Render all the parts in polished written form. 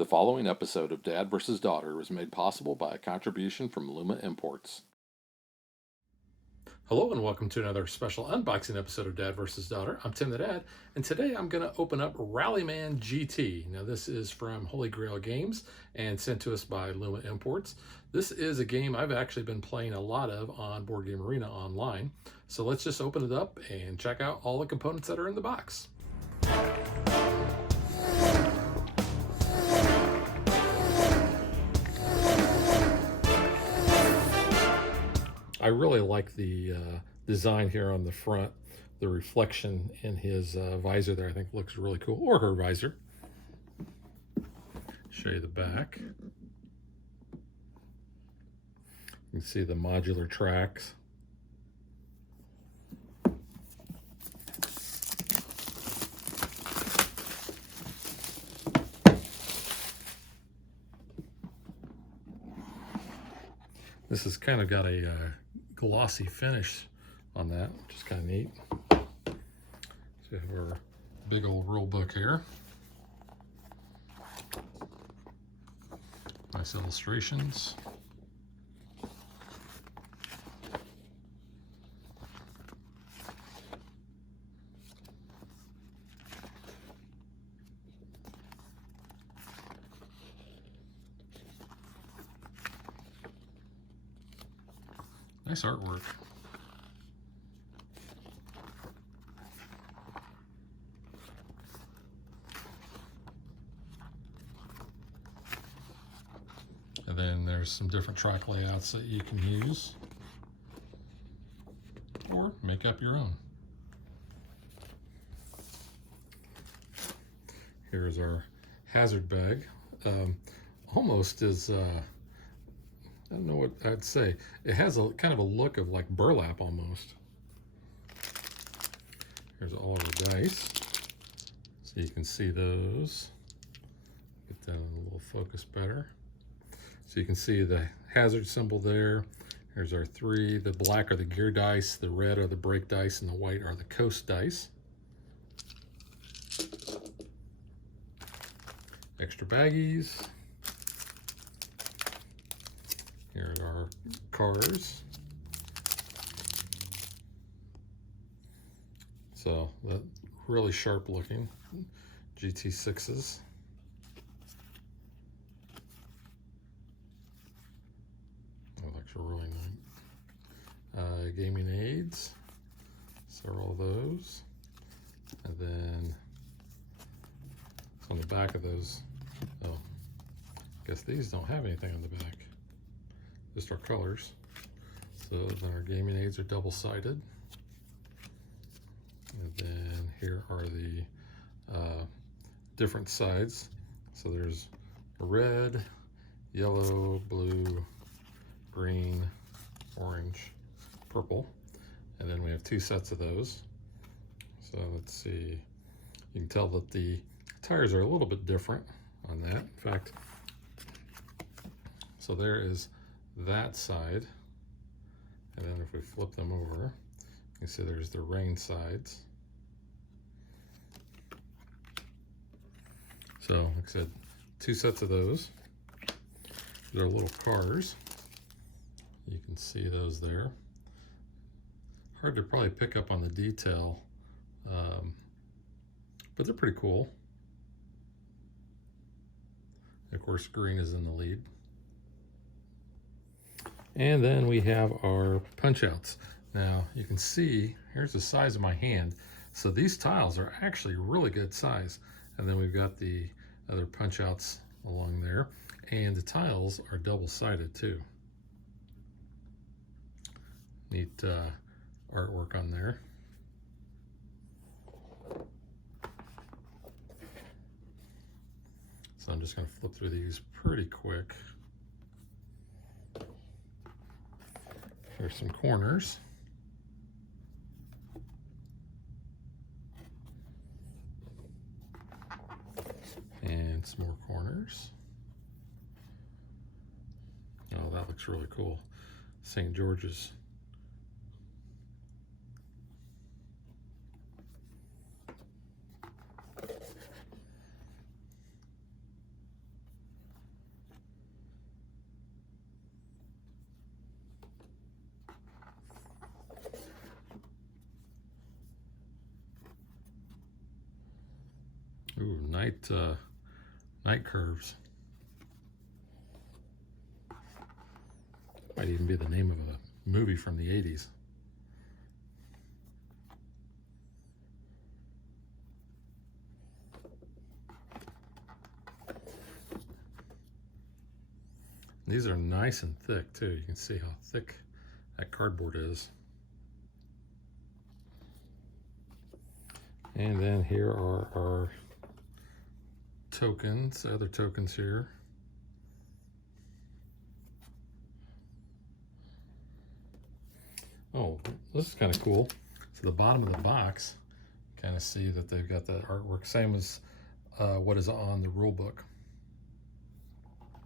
The following episode of Dad vs. Daughter was made possible by a contribution from Luma Imports. Hello and welcome to another special unboxing episode of Dad vs. Daughter. I'm Tim the Dad, and today I'm going to open up Rallyman GT. Now this is from Holy Grail Games and sent to us by Luma Imports. This is a game I've actually been playing a lot of on Board Game Arena online. So let's just open it up and check out all the components that are in the box. I really like the design here on the front. The reflection in his visor there I think looks really cool, or her visor. Show you the back. You can see the modular tracks. This has kind of got a glossy finish on that, which is kind of neat. So we have our big old rule book here. Nice illustrations. Nice artwork. And then there's some different track layouts that you can use or make up your own. Here's our hazard bag. Almost is I don't know what I'd say. It has a kind of a look of like burlap almost. Here's all of the dice. So you can see those. Get that in a little focus better. So you can see the hazard symbol there. Here's our three. The black are the gear dice, the red are the brake dice, and the white are the coast dice. Extra baggies. Here are our cars. So that really sharp looking GT6s. That looks really neat. Gaming aids, several of those. And then on the back of those, oh, I guess these don't have anything on the back. Just our colors. So then our gaming aids are double-sided. And then here are the different sides. So there's a red, yellow, blue, green, orange, purple. And then we have two sets of those. So let's see. You can tell that the tires are a little bit different on that. In fact, so there is that side, and then if we flip them over, you can see there's the rain sides. So like I said, two sets of those. They're little cars. You can see those there. Hard to probably pick up on the detail, but they're pretty cool. Of course, green is in the lead. And then we have our punch outs. Now you can see, here's the size of my hand. So these tiles are actually really good size. And then we've got the other punch outs along there. And the tiles are double-sided too. Neat artwork on there. So I'm just going to flip through these pretty quick. There's some corners. And some more corners. Oh, that looks really cool. St. George's. Ooh, night curves. Might even be the name of a movie from the 80s. These are nice and thick too. You can see how thick that cardboard is. And then here are our tokens, other tokens here. Oh, this is kind of cool. So the bottom of the box, kind of see that they've got that artwork, same as what is on the rule book.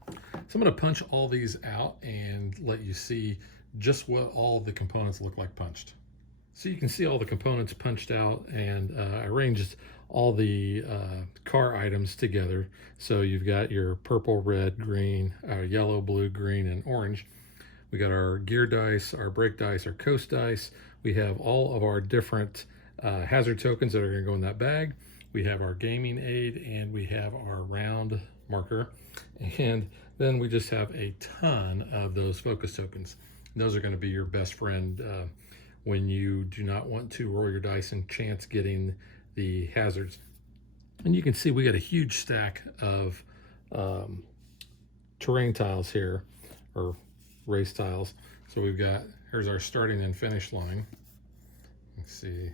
So I'm going to punch all these out and let you see just what all the components look like punched. So you can see all the components punched out, and I arranged all the car items together. So you've got your purple, red, green, yellow, blue, green, and orange. We got our gear dice, our brake dice, our coast dice. We have all of our different hazard tokens that are going to go in that bag. We have our gaming aid, and we have our round marker. And then we just have a ton of those focus tokens. And those are going to be your best friend when you do not want to roll your dice and chance getting the hazards. And you can see we got a huge stack of terrain tiles here, or race tiles. So we've got, here's our starting and finish line. You can see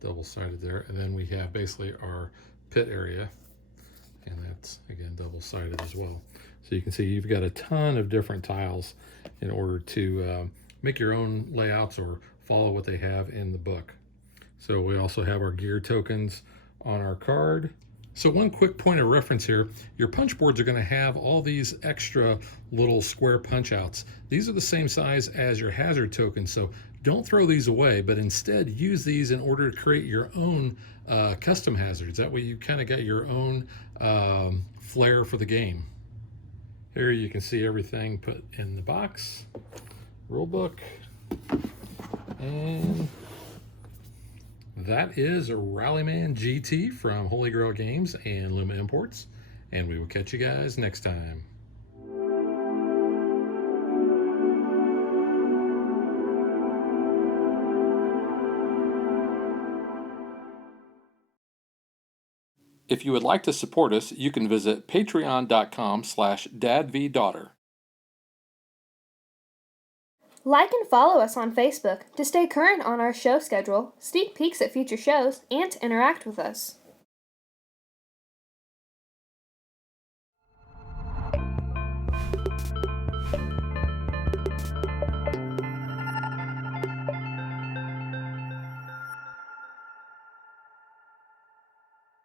double-sided there. And then we have basically our pit area. And that's, again, double-sided as well. So you can see you've got a ton of different tiles in order to make your own layouts or follow what they have in the book. So we also have our gear tokens on our card. So one quick point of reference here, your punch boards are going to have all these extra little square punch outs. These are the same size as your hazard tokens, so don't throw these away, but instead use these in order to create your own custom hazards. That way you kind of got your own flair for the game. Here you can see everything put in the box, rule book, and that is a Rallyman GT from Holy Grail Games and Luma Imports, and we will catch you guys next time. If you would like to support us, you can visit patreon.com/dadvdaughter. Like and follow us on Facebook to stay current on our show schedule, sneak peeks at future shows, and to interact with us.